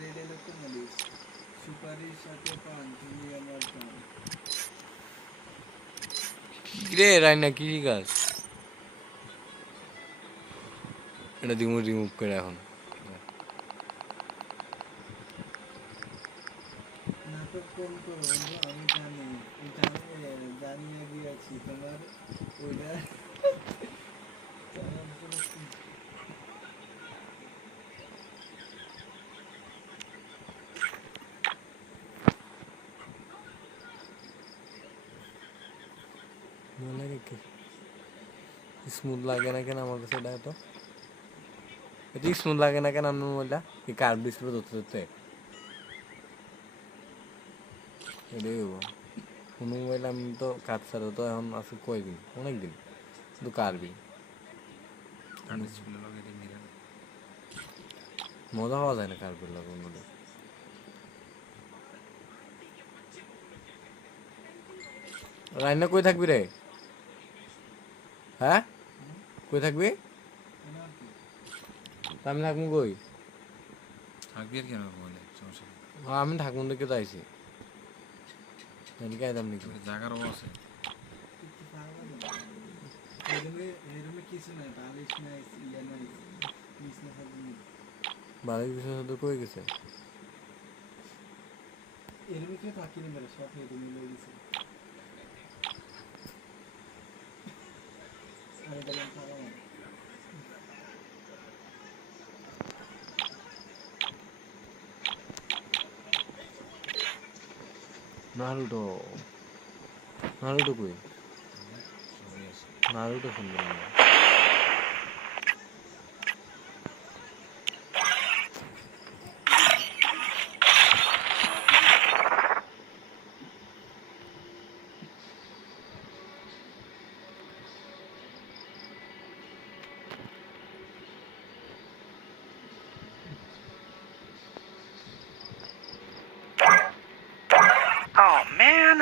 Red এলো তো মরিচ সুপারির সাথে পান তুমি আমার পান রে রাইনা কি গাছ এটা রিমুভ করে এখন নাটক কম করো বন্ধু আমি জানিয়ে দিয়েছি তোমার ওইটা স্মুথ লাগে না কেন আমার কাছে এটা এত এটা স্মুথ লাগে না কেন আমার মোবাইলটা কি কার্ভ ডিসপ্লে ধরতে ধরতে এটাই হবো কোনো মোবাইল আমি তো কাজ ছাড়া তো এখন আছে কয়দিন অনেক দিন কিন্তু কার্ভই মজা পাওয়া যায় না কার্ভের লাগে অন্যদের রান্না কই থাকবি রে হ্যাঁ কই থাকবি আমি থাকবো কই থাকবি আর কেন বলে সমস্যা আমি থাকবো দেখে তো আইছি এদিকে আইতাম নাকি জায়গার অভাব আছে এরমে কিছু নাই বালিশ নাই ইয়া নাই বিছনা সাজানো বাড়ির বিষয় সাথে কই গেছে এরমে কেউ থাকিনি মেরে সব এরমে লয়ে গেছে আমি বললাম থাকা না নারুটো নারুটো কই সবই আছে নারুটো শুনলাম না Oh man,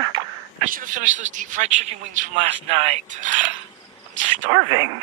I should have finished those deep fried chicken wings from last night. I'm starving.